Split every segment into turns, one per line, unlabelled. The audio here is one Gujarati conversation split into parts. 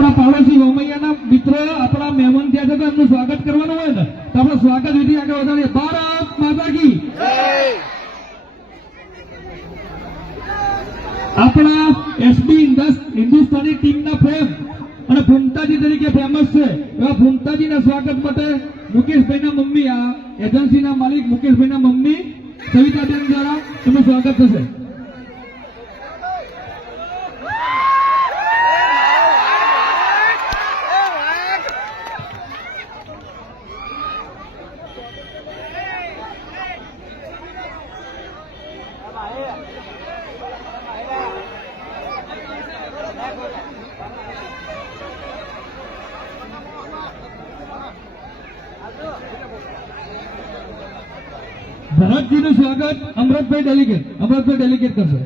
આપણા પાડોશી વમૈયાના મિત્રો, આપણા મહેમાન ત્યાં છે તો એમનું સ્વાગત કરવાનું હોય ને, તો આપણે સ્વાગત વિધિ આગળ વધારીએ. ભારત માતા કી. આપણા એસબી હિન્દુસ્તાની ટીમના ફેમ અને ભૂમતાજી તરીકે ફેમસ છે. એવા ભૂમતાજીના સ્વાગત માટે મુકેશભાઈના મમ્મી, આ એજન્સીના માલિક મુકેશભાઈના મમ્મી, સવિતાબેન દ્વારા એમનું સ્વાગત થશે. ભરતજીનું સ્વાગત અમૃતભાઈ ડેલિગેટ અમૃતભાઈ ડેલિગેટ કરશે.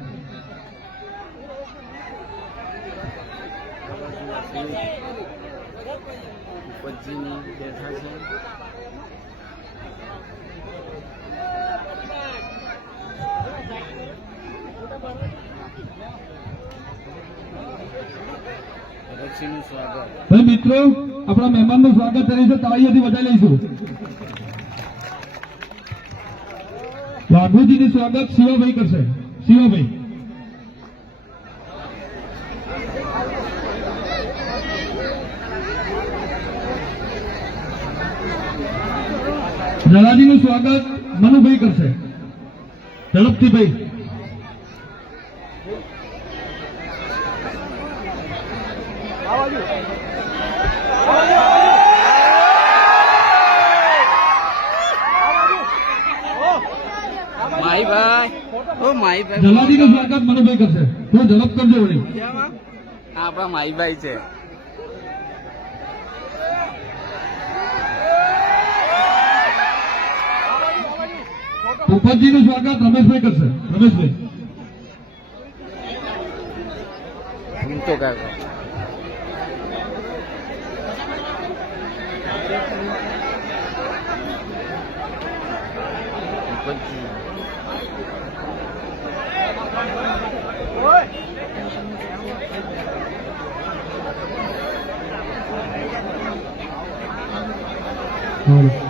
ભાઈ મિત્રો, આપણા મહેમાનનું સ્વાગત કરીશું તાળીઓથી વધારી લઈશું વાઘુજીનું સ્વાગત શિવાભાઈ કરશે. શિવાભાઈ. જલાજીનું સ્વાગત મનુભાઈ કરશે. ઝડપથી ભાઈ.
માહીભાઈ
જલાજીનું સ્વાગત મનુભાઈ કરશે. થોડું ઝડપ કરજો વળી.
આપણા માહીભાઈ છે.
પોપટજીનું સ્વાગત રમેશભાઈ કરશે. રમેશભાઈ.
તો કાકા ઉપજી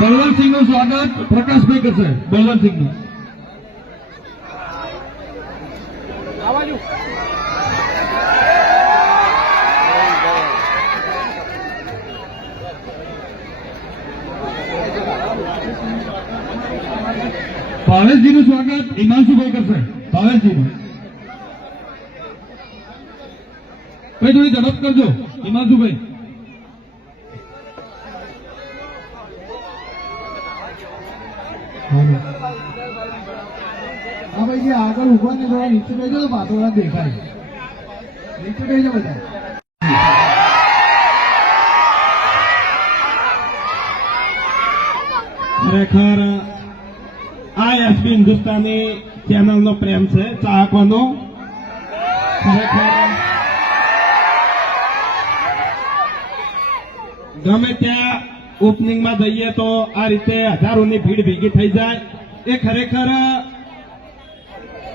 બળવંતસિંહનું સ્વાગત. પ્રકાશભાઈ કરશે. ભાણેશજી નું સ્વાગત. હિમાંશુભાઈ કરશે. ભાવેશજીનું ભાઈ થોડી ઝડપ કરજો હિમાંશુભાઈ.
હા ભાઈ જે આગળ ઊભા ને થોડા નીચે બેસો તો પાછળ દેખાય. નીચે બેસો બધા.
ખરેખર આ એસબી હિન્દુસ્તાની ચેનલનો પ્રેમ છે ચાહકોનો ખરેખર ગમે ત્યાં ઓપનિંગમાં જઈએ તો આ રીતે હજારોની ભીડ ભેગી થઈ જાય. એ ખરેખર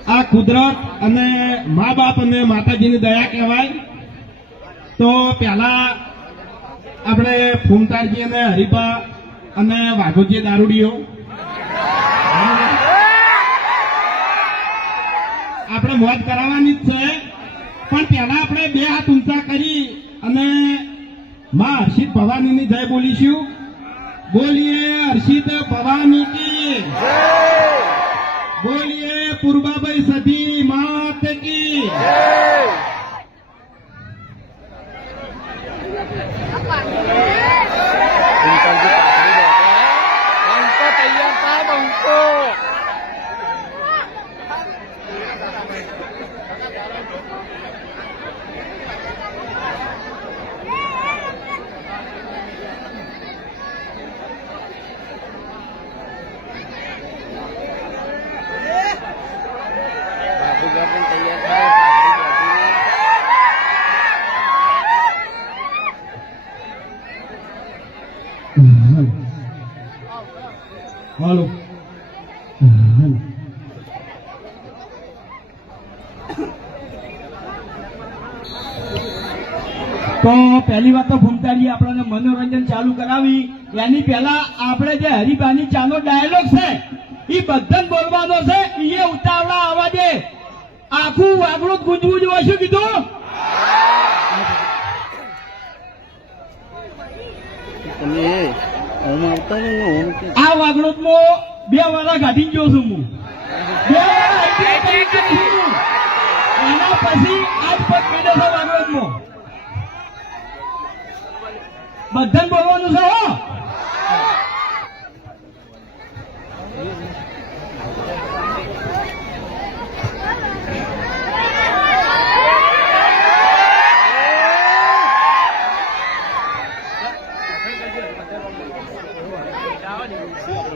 આ કુદરત અને મા બાપ અને માતાજીની દયા કહેવાય. તો પહેલા આપણે ફૂમતારજી અને હરિભા અને વાઘોજી દારૂડીઓ. આપણે મોજ કરાવવાની જ છે. પણ પહેલા આપણે બે હાથ ઊંચા કરી અને માં હર્ષિત ભવાનીની જય બોલીશું. બોલીએ હર્ષિત ભવાની કી બોલીએ પૂર્વાભાઈ સધી માત કી
અંકલજી પાછળ બેઠા અંકો તૈયાર થાય અંકો બાબુગા પણ તૈયાર થાય પાઘડી બાંધીને.
હાલો.
તો પહેલી વાત તો ભૂમતાજી આપણને મનોરંજન ચાલુ કરાવી. એની પહેલા આપણે જે હરિભાની ચાનો ડાયલોગ છે, એ બધન બોલવાનો છે. એ ઉતાવળા અવાજે આખું વાગડું ગુંજવું જ હોય, શું કીધું?
તમે
આ વાગડોદમાં બે વાળા ગાઢી ગયો છું હું. એના પછી આજ પગ મેળ્યો છે વાગડોદમાં બધાને બોલવાનું છે, હો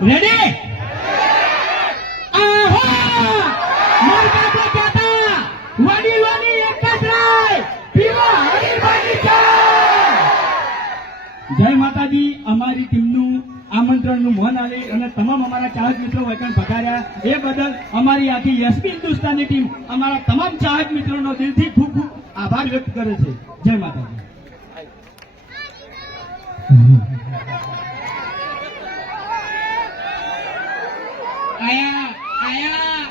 રેડી આહા માર બાપા કહેતા વડીલોની એક જ રાય પીવા હરીફાની ચા જય માતાજી અમારી ટીમનું આમંત્રણનું મન આવી અને તમામ અમારા ચાહક મિત્રો વચન પધાર્યા. એ બદલ અમારી આખી યશબી હિન્દુસ્તાનની ટીમ અમારા તમામ ચાહક મિત્રોનો દિલથી ખૂબ ખૂબ આભાર વ્યક્ત કરે છે. જય માતાજી.
આયા આયા.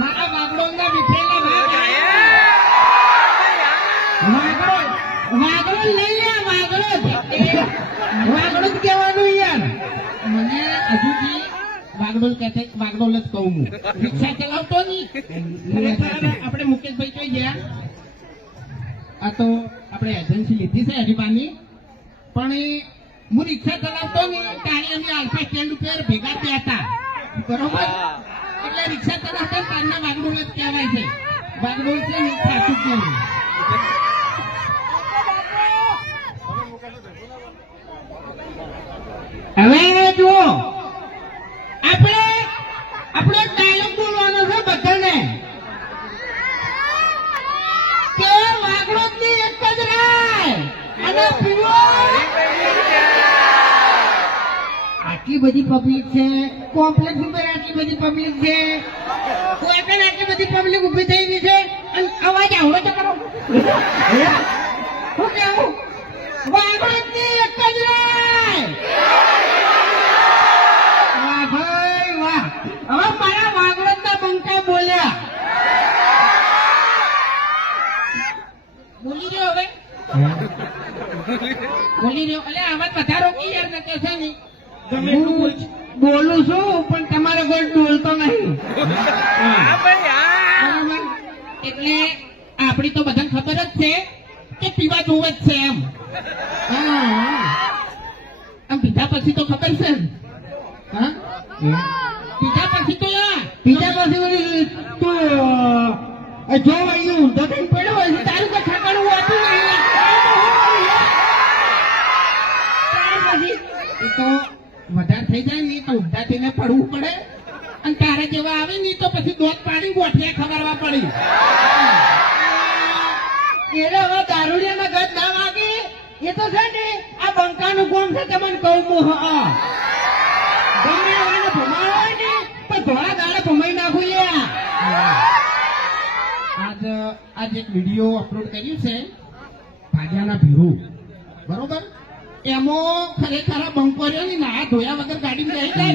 મારા વાગડોના વિફરેલા ભાગ આયા વાગડો વાગડો લઈ લે વાગડો વાગડો જ કહેવાનું યાર મને હજુથી વાગડો જ કહે છે વાગડો જ કહું હું. રિક્ષા ચલાવતો નહીં. આપણે મુકેશભાઈ જોઈ ગયા? આ તો આપણે એજન્સી લીધી છે હરિબાની પણ હું રિક્ષા ચલાવતો નહીં. ત્યારે અમે આલ્ફા સ્ટેન્ડ ઉપર ભેગા થયા હતા. બરોબર? એટલે રિક્ષા ચલાવતા તારના વાગડોળ જ કહેવાય છે. વાગડોળ છે ને સાચું કહેવું હવે જુઓ. આપણે, આપણો ડાયલોગ બોલવાનો છે બધાને. કે વાગડો ની એક જ રાય. અને પીવો આટલી બધી પબ્લિક છે. કોમ્પ્લેક્સ ઉપર આટલી બધી પબ્લિક છે. કોઈ પણ આટલી બધી પબ્લિક ઊભી થઈ ગઈ છે. અને અવાજ આવડો તો કરો. શું કેવું? વાગડની એક જ રાય વાહ ભાઈ વાહ હવે મારા વાગડના બંકા બોલ્યા બોલી રહ્યો હવે બોલી રહ્યો એટલે યાર છે ને. ગમે બોલું. છું પણ તમારે કોઈ ડોલતો નહીં. એટલે આપણી તો બધાને ખબર જ છે કે પીવા જોવે જ છે એમ. આમ પીધા પછી તો ખબર છે પીધા પછી તો પીધા પછી તું જો અહીં ઊંધો થઈને પડ્યો હોય છે તારું કોઈ ઠેકાણું હોતું નહીં ત્યાર પછી એ તો વધારે થઈ જાય ને તો ઊંધા થઈને પડવું પડે? અને તારે જેવા આવે ને તો પછી દોત પાડી ગોઠિયા ખબરવા પડી. એટલે હવે દારૂડિયાના ગત ના વાગે? એ તો છે ને આ બંકાનું કોમ છે તમને કહું હું હા. ગમે એવાને ભમાડો હોય ને પણ ધોળા દાડે ભમાઈ નાખું યાર. આજ આજ એક વીડિયો અપલોડ કર્યું છે ભાજ્યાના ભીરુ. બરોબર? એમાં ખરેખર આ બંકોરિયો ની ના ધોયા વગર ગાડી લઈ જાય છે એટલે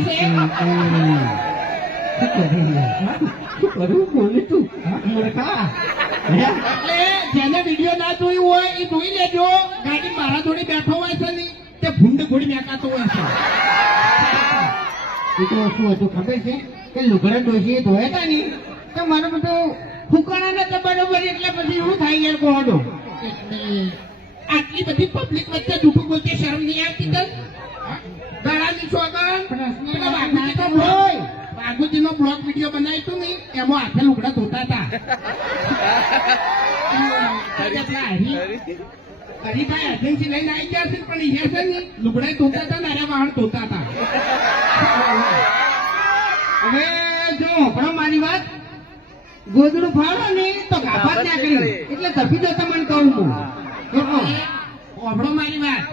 જેને વીડિયો ના જોયું હોય એ જોઈ લેજો. ગાડી મારા જોડે બેઠો હોય છે ને તે ભૂંડ ઘોડી મેકાતો હોય છે.
એ તો શું હતું ખબર છે? કે લુગડા ડોશીએ ધોયા હતા ને તો મારું બધું
ફૂકણા તો બરોબર એટલે પછી એવું થાય યાર કોડો આટલી બધી પબ્લિક વચ્ચે જૂઠું બોલતી શરમ નહીં આવતી તને? બ્લોગ વીડિયો હતો ને એમાં હાથે લુગડા ધોતા હતા. હરીભાઈ એજન્સી લઈને આવી ગયા છે પણ એ છે ને લુગડા ધોતા હતા ને અરે વાહન ધોતા હતા.
હવે જો હમણાં મારી વાત. ગોદડું ફાળો ને તો ગાભા ના કરી એટલે તપી જતા મને કહું
એટલે ઓભળો મારી વાત.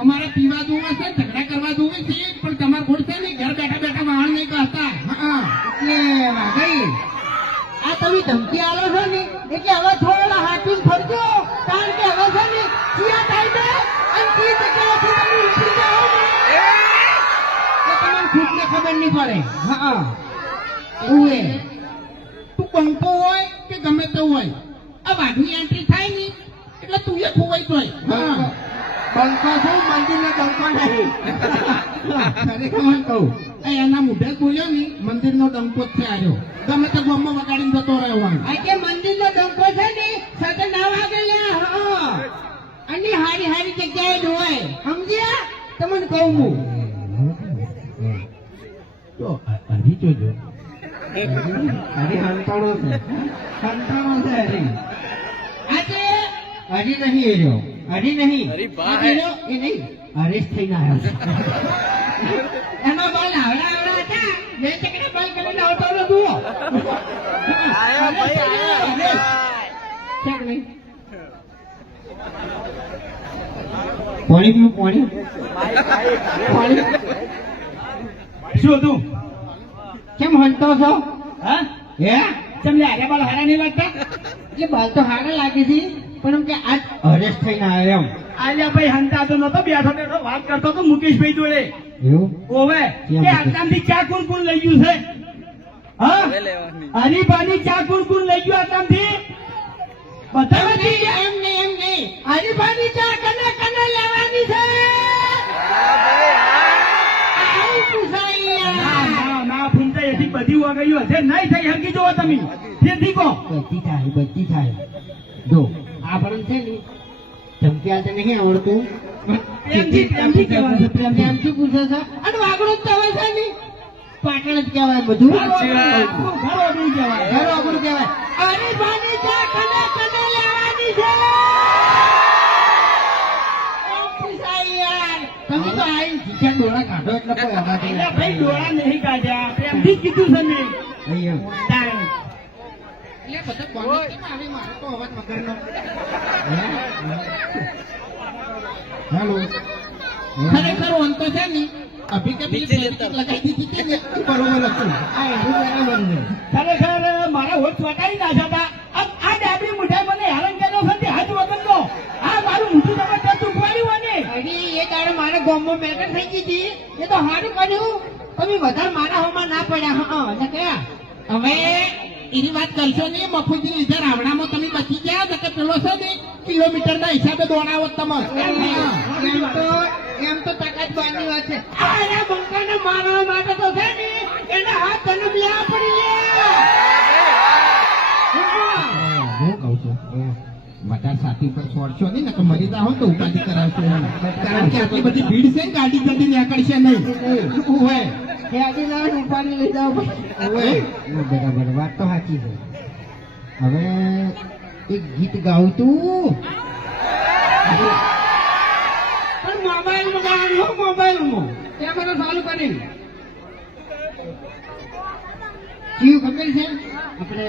અમારે પીવા જોવે છે ઝઘડા કરવા જોવે છે પણ તમારે ખોટ છે ને ઘર બેઠા બેઠા વાહન નહીં કરતા.
એટલે વાઘઈ આ તમે ધમકી આવો છો ને એટલે હવે થોડા હાથીને ફરજો કારણ કે હવે છે ને ચિયા થાય છે અને તે જગ્યાએથી તમે ઉપડી જાઓ. તો તમને ખુદને ખબર નહીં પડે. હા. એવું
તું બંકો હોય કે ગમે તો હોય. આ વાઘની એન્ટ્રી થાય ને એટલે તું એ ખોવાઈ જાય
બંકો છું મંદિરનો બંકો નહીં
ખરેખર હું કહું એ એના મોઢે બોલ્યો ને મંદિરનો ડંકો જ છે ગમે તે ગોમમાં વગાડીને જતો રહેવાનો
આ કે મંદિરનો ડંકો છે ને સાથે ના વાગે અને હારી હારી જગ્યાએ ધોવાય સમજ્યા તમને કહું હું
તો હરી જોજો
હરી હંતાણો છે હંતાણો છે હરી આજે હરી નહીં એ રહ્યો. હરી નહીં. એ નહીં. હરીશ થઈને આવ્યો. એમાં બોલ આવડા આવડા હતા. બે ચકડે બોલ કરીને આવતો હતો
આયા ભાઈ આવ્યો.
છે નહીં પાણી પીવું પાણી? પાણી?
શું હતું?
કેમ હંતો છો?
હા?
હે?
તમને હારે બાલ હારા નહીં લાગતા?
એટલે બાલ તો હારા લાગે છે પણ એમ કે આજ હરેશ થઈને આવ્યો એમ.
આલિયા ભાઈ હંતા તો નતો બેઠો બેઠો વાત કરતો તો મુકેશભાઈ જોડે.
એવું?
ઓવે કે? આટલામથી ચા કોણ કોણ લઈ ગયું છે? હા?
લેવાની.
હરીફાની ચા કોણ કોણ લઈ ગયું આટલામથી? બધા
એમ નહીં એમ નહીં એમ નહીં હરીફાની ચા કને કને લેવાની છે?
ના. ના ના બધી વગાડ્યું હશે. નહીં થઈ હકી જોવો તમે. તેથી કહો.
બધી થાય બધી થાય. જો આભરણ છે ને ધમકી તો નહીં આવડતું.
પ્રેમથી પ્રેમથી કહેવાનું પ્રેમથી.
પ્રેમથી પૂછે છે. અને વાગડો જ કહેવાય છે ને. પાટણ જ કહેવાય બધું.
ઘર ઓગળું કહેવાય.
ઘર કહેવાય. અરે ભાની ચા કને કને લેવાની છે. યાર. તમે તો આઈને ખીચા ડોળા કાઢો એટલે કોઈ અવાજ નહીં
ભાઈ ડોળા નહીં કાઢ્યા. પ્રેમથી કીધું છે મેં.
અહીંયા.
તારે.
એટલે બધો કોને કેમ આવે? મારો તો અવાજ મગરનો.
હેલો?
ખરેખર ઓન તો છે ને અભી કે દીધી ને બરોબર હતું આ એનું બરાબર છે.
ખરેખર મારા હોઠ ચોટાડી નાખ્યા હતા. આ આ ડાબડી મુઠાઈ મને હેરાન કર્યો છે હાથ વગરનો આ મારું મોઢું જબરદસ્ત ઉખવાડ્યું મને
અરે એ દાડે મારે ગામમાં મેટર થઈ ગઈ હતી. એ તો હારું કર્યું. તમે વધારે મારા હોમાં ના પડ્યા. હા એટલે કયા? હવે એની વાત કરશો નહીં મફુજી લીધે રાવણામાં તમે બચી ગયા તો કે પેલો છે ને કિલોમીટર ના હિસાબે દોડાવો તમે એમ તો તાકાત બહારની વાત છે આ બંકાને મારવા માટે તો છે ને એના હાથ જન્મ લેવા પડી ગયા હું કહું છું વધારે સાથી ઉપર છોડશો નહીં ને મરી જાઓ તો એમ. કારણ કે આટલી બધી ભીડ છે ને ગાડી જલ્દી નીકળશે નહીં. હોય ગાડી લાવીને ઉપાડી લઈ બરાબર. વાત તો સાચી છે. હવે એક ગીત ગાવું તું પણ મોબાઈલમાં ગાવાનું મોબાઈલમાં. ત્યાં મને ચાલુ કરી કયું ખબર છે આપણે